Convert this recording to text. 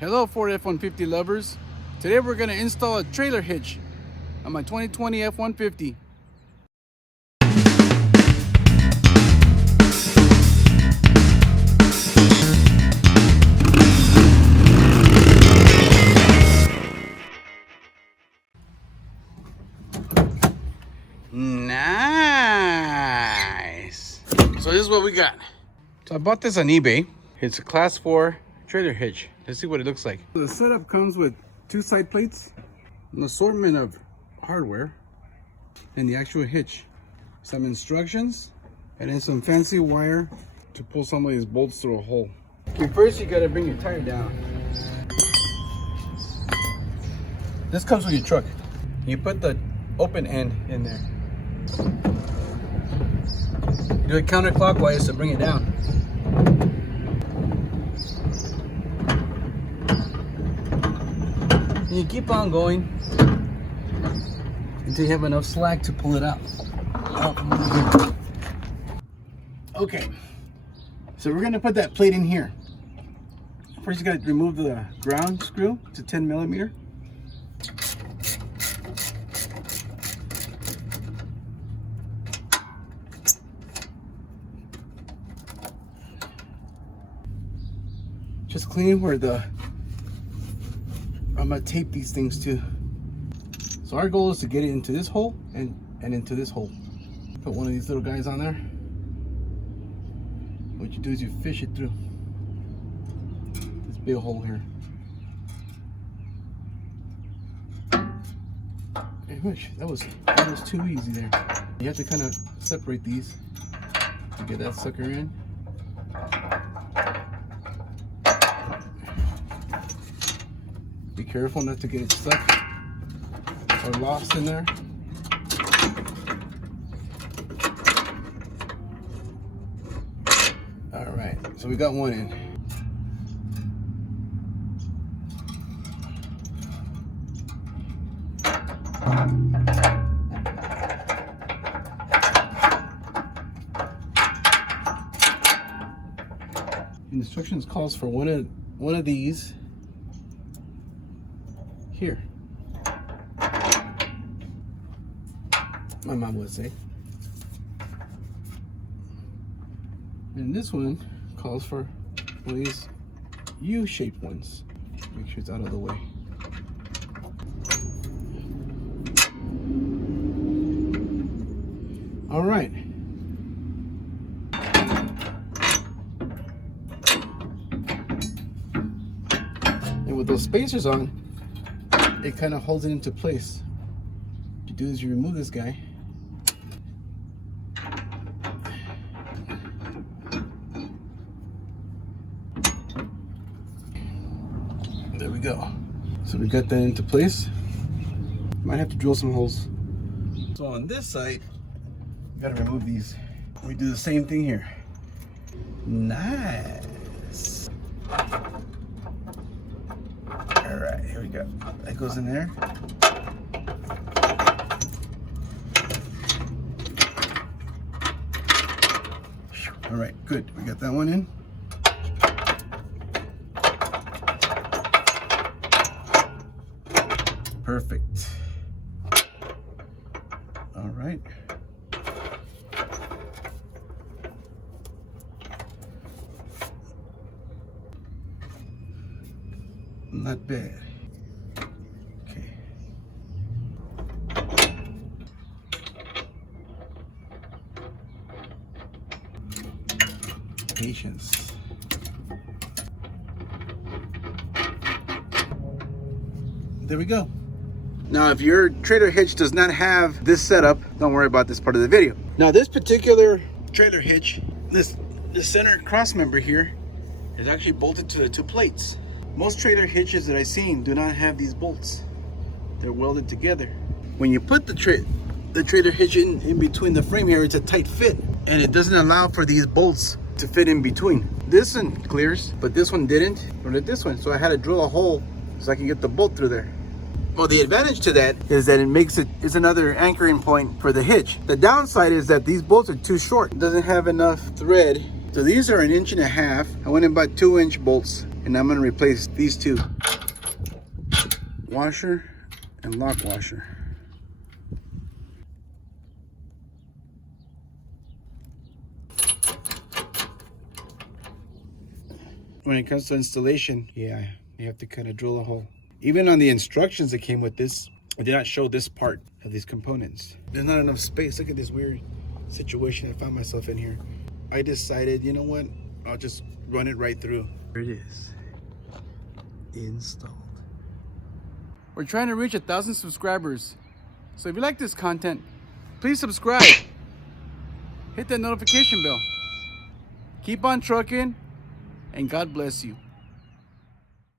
Hello Ford F-150 lovers. Today we're going to install a trailer hitch on my 2020 F-150. Nice. So this is what we got. So I bought this on eBay. It's a class 4 trailer hitch. Let's see what it looks like. The setup comes with 2 side plates, an assortment of hardware, and the actual hitch. Some instructions, and then some fancy wire to pull some of these bolts through a hole. Okay, first you gotta bring your tire down. This comes with your truck. You put the open end in there. Do it counterclockwise to bring it down. And you keep on going until you have enough slack to pull it out. Okay, so we're gonna put that plate in here. First you gotta remove the ground screw to 10 millimeter. Just clean where I'm gonna tape these things too. So our goal is to get it into this hole and into this hole. Put one of these little guys on there. What you do is you fish it through this big hole here. Hey, that was too easy there. You have to kind of separate these to get that sucker in. Be careful not to get it stuck or lost in there. All right, so we got one in. Instructions calls for one of these here. My mom would say. And this one calls for one of these U-shaped ones. Make sure it's out of the way. All right. And with those spacers on, it kind of holds it into place. What you do is you remove this guy. There we go. So we got that into place. Might have to drill some holes. So on this side, you gotta remove these. We do the same thing here. Nice. All right, here we go. That goes in there. All right, good. We got that one in. Perfect. All right. Not bad. Okay. Patience. There we go. Now, if your trailer hitch does not have this setup, don't worry about this part of the video. Now, this particular trailer hitch, this center cross member here is actually bolted to the 2 plates. Most trailer hitches that I've seen do not have these bolts. They're welded together. When you put the trailer hitch in between the frame here, it's a tight fit, and it doesn't allow for these bolts to fit in between. This one clears, but this one didn't, or did this one. So I had to drill a hole so I can get the bolt through there. Well, the advantage to that is that it's another anchoring point for the hitch. The downside is that these bolts are too short. It doesn't have enough thread So these are 1.5 inches. I went and bought 2-inch bolts, and I'm gonna replace these two. Washer and lock washer. When it comes to installation, yeah, you have to kind of drill a hole. Even on the instructions that came with this, it did not show this part of these components. There's not enough space. Look at this weird situation I found myself in here. I decided, you know what? I'll just run it right through. Here it is. Installed. We're trying to reach 1,000 subscribers. So if you like this content, please subscribe. Hit that notification bell. Keep on trucking, and God bless you.